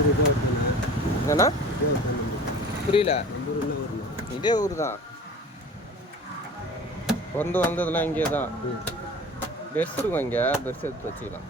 என்னண்ணா புரியல? இதே ஊர் தான், பிறந்து வந்ததெல்லாம் இங்கே தான். பெருசு இருக்கும் இங்கே, பெருசு எடுத்து வச்சுக்கலாம்.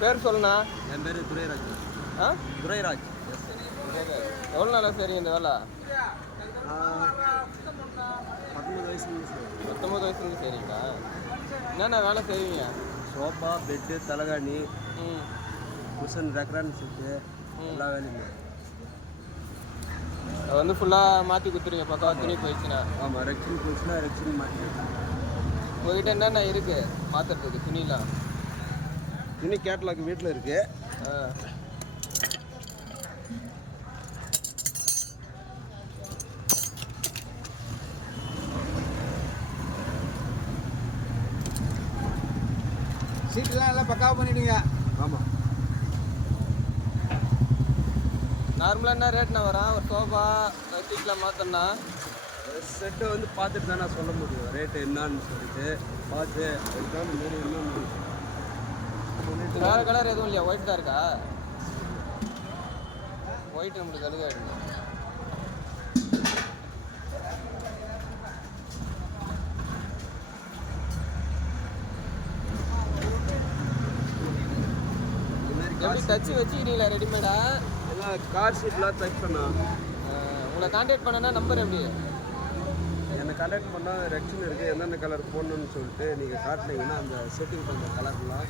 பேர் சொல்லுண்ணா. என் பேர் துரைராஜ். துரைராஜ். எவ்வளோ நாளாக சரிங்க இந்த வேலை? 19 வயசுலேருந்து. 19 வயசுலேருந்து சரிங்களா? என்னென்ன வேலை செய்வீங்க? சோஃபா, பெட்டு, தலைகாணி, குஷன், ரெக்ரான் செட்டு, எல்லா வேலையுமே. அது வந்து ஃபுல்லாக மாற்றி கொடுத்துருங்க பக்கா துணி போயிடுச்சுன்னா? ஆமாம், ரெக்ஷன் போயிடுச்சுன்னா ரெக்ஷன் மாற்றி. உங்கள்கிட்ட என்னென்ன இருக்குது மாற்றுறதுக்கு துணிலாம்? துணி கேட்லாக் வீட்டில் இருக்கு. சீட்டெல்லாம் எல்லாம் பக்காவாக பண்ணிவிடுங்க. ஆமாம். நார்மலாக என்ன ரேட்னா வரும் ஒரு சோஃபா சீட்லாம் மாற்றோம்னா? செட்டை வந்து பார்த்துட்டு தான் நான் சொல்ல முடியும் ரேட்டு என்னான்னு சொல்லிட்டு பார்த்து அதுக்கான மாரி என்ன. வேறு கலர் எதுவும் இல்லையா? ஒயிட் தான் இருக்கா? ஒயிட் நம்மளுக்கு அழுகாடுங்க. எப்படி தச்சு வச்சுக்கிறீங்களா ரெடிமேடா? எல்லாம் கார் ஷீட்லாம் தைக் பண்ணா. உங்களை கான்டாக்ட் பண்ணனா நம்பர் எப்படி? என்னை கான்டாக்ட் பண்ணால் ரெக்ஷன் இருக்குது, என்னென்ன கலர் போடணுன்னு சொல்லிட்டு நீங்கள் காட்டினீங்கன்னா அந்த செட்டிங் பண்ணுற கலர்லாம்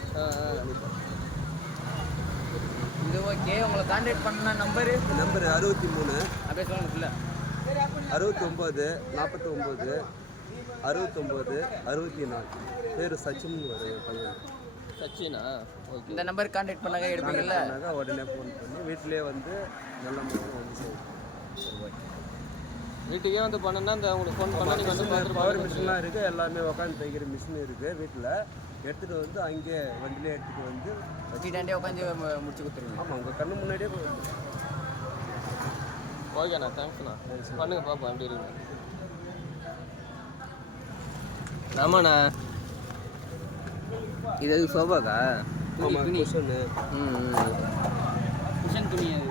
இது ஓகே. உங்களை கான்டாக்ட் பண்ண நம்பரு 63 அப்படியே சொல்லணும் இல்லை 69 49 69 64. பேர் சச்சின் வரும் என் பையன். சச்சினா? ஓகே. இந்த நம்பருக்கு கான்டாக்ட் பண்ணாங்க எடுப்பீங்கல்ல? உடனே ஃபோன் பண்ணி வீட்டிலே வந்து நல்ல முறையில் வந்து செய்வோம். சரி, ஓகே. வீட்டுக்கே வந்து பண்ணனா இந்த உங்களுக்கு ஃபோன் பண்ணால் நீங்கள் வந்து பவர் மிஷின்லாம் இருக்குது, எல்லாமே உட்காந்து தைக்கிற மிஷின் இருக்குது வீட்டில். எடுத்துகிட்டு வந்து அங்கேயே வண்டியிலே எடுத்துகிட்டு வந்து வீட்டாண்டே உட்காந்து முடிச்சு கொடுத்துருங்க. ஆமாம், உங்கள் கண்ணு முன்னாடியே. ஓகேண்ணா, தேங்க்ஸ்ண்ணா. பண்ணுங்க பாப்பா எப்படி இருக்குங்க. ஆமாண்ணா, இது எதுக்கு சோபாக்கா? ஆமாம், குஷனு. குஷன் துணி அது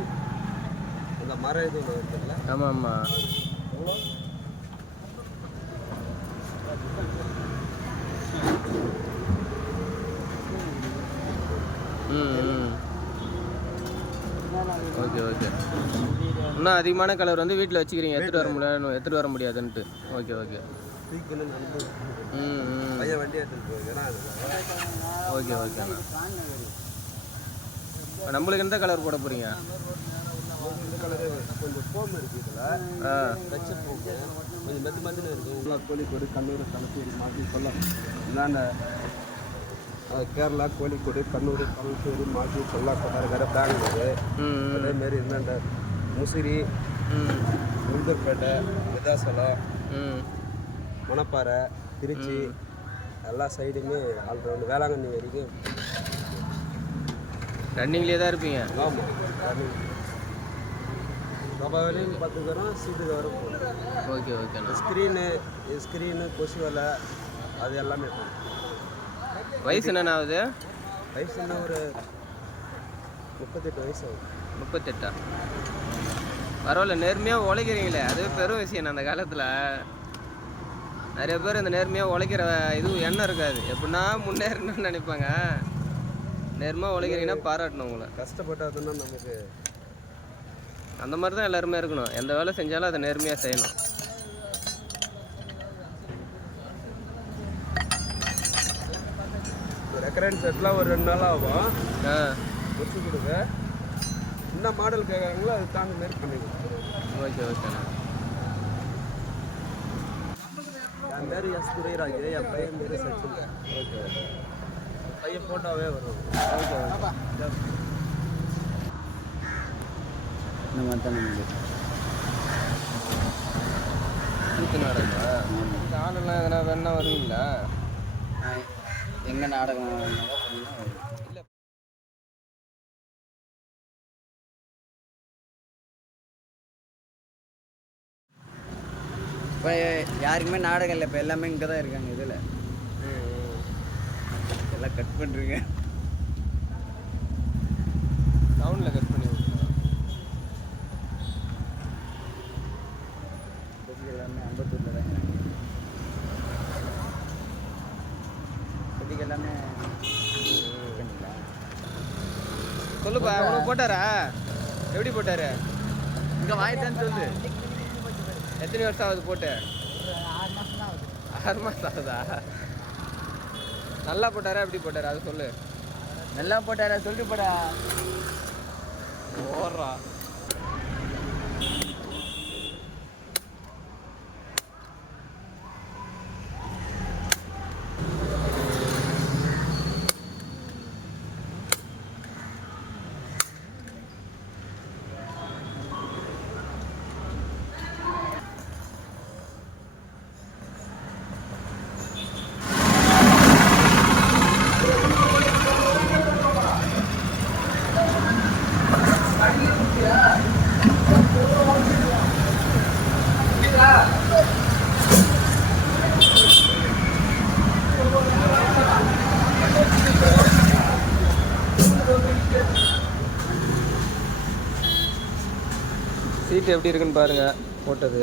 அந்த மரம் எதுவும் இருக்குல்ல? ஆமாம் ஆமாம். எவ்வளோ? Okay okay. இன்னும் அதிகமான கலர் வந்து வீட்டில் வச்சுக்கிறீங்க, எடுத்துகிட்டு வர முடியாதுன்ட்டு. Okay okay. பையன் வண்டி எடுத்துகிட்டு போகுதுன்னா ஓகே ஓகேண்ணா. நம்மளுக்கு எந்த கலர் போட போகிறீங்க? இந்த கலரு கொஞ்சம் ஃபோம் இருக்குது இதில். கச்சர் போக்கு கொஞ்சம் மெதுன்னு இருக்குது. நல்லா கோழிக்கோடு, கண்ணூர், தலச்சேரி, மாற்றி கொல்லம் இதாண்ட கேரளா, கோழிக்கோடு, கண்ணூர், தலச்சேரி, மாற்றி கொல்லம், கொட்டாரக்கரை, பெங்களூரு. அதேமாரி இந்தாண்ட முசிறி, உளுந்தூர்பேட்டை, விருதாசலம், மணப்பாறை, திருச்சி எல்லா சைடுமே ஆல்ரவுண்டு வேளாங்கண்ணி வரைக்கும் ரன்னிங்லேயே தான் இருப்பீங்க? ஆமாம், ரன்னிங். நம்ம வேலையும் பார்த்துக்கிறோம், சீட்டுக்கு வரும். ஓகே ஓகேண்ணா. ஸ்க்ரீனு கொசு வேலை அது எல்லாமே பண்ணும். வயசு என்னண்ணா ஆகுது? வயசு என்ன ஒரு 38 வயசு ஆகுது. 38? பரவாயில்ல, நேர்மையாக உழைக்கிறீங்களே, அதுவே பெரும் விஷயம். அந்த காலத்தில் நிறைய பேர் இந்த நேர்மையாக உழைக்கிற இதுவும் எண்ணம் இருக்காது. எப்படின்னா முன்னேறணும்னு நினைப்பாங்க. நேர்மையாக உழைக்கிறீங்கன்னா பாராட்டணும் உங்களை. கஷ்டப்பட்டாதுன்னா நமக்கு அந்த மாதிரி தான் எல்லாருமே இருக்கணும். எந்த வேலை செஞ்சாலும் அதை நேர்மையாக செய்யணும். ரெக்கரண்ட் செட்லாம் ஒரு 2 நாள் ஆகும். முடிச்சு கொடுங்க. என்ன மாடல் கேட்குறாங்களோ அது தாண்டி மாரி பண்ணி கொடுத்துருவோம். ஓகே ஓகேண்ணா. என் பேர் எஸ் துரைராஜ், என் பையன் பேர் சச்சின். Okay okay. பையன் ஃபோட்டோவே வரும். Okay okay. இந்த மாதிரி தான் கூத்து நாடகமா? இந்த ஆளெல்லாம் எதனா வேணா வருவீங்களா? எங்கே நாடகம் சொன்னீங்கன்னா இல்லை. இப்போ யாருக்குமே நாடகம் இல்லை, இப்போ எல்லாமே இங்கே தான் இருக்காங்க. இதில் எல்லாம் கட் பண்ணுறீங்க. டவுனில் கட் பண்ணி விட்டுருவோம். இப்போதைக்கு எல்லாமே அம்பத்தூரில் தான் இருக்காங்க. இப்போதைக்கு எல்லாமே பண்ணிங்களா? சொல்லுப்பா, உனக்கு போட்டாரா? எப்படி போட்டாரு? இங்கே வாய்த்தான்னு சொல்லு. எத்தனை வருஷம் ஆகுது போட்டு? 6 மாதம் தான் ஆகுது. 6 மாதம் ஆகுதா? நல்லா போட்டாரா எப்படி போட்டாரா அது சொல்லு. நல்லா போட்டாரா சொல்லிட்டு போடா. ஓடுறா. சீட்டு எப்படி இருக்குன்னு பாருங்க போட்டது.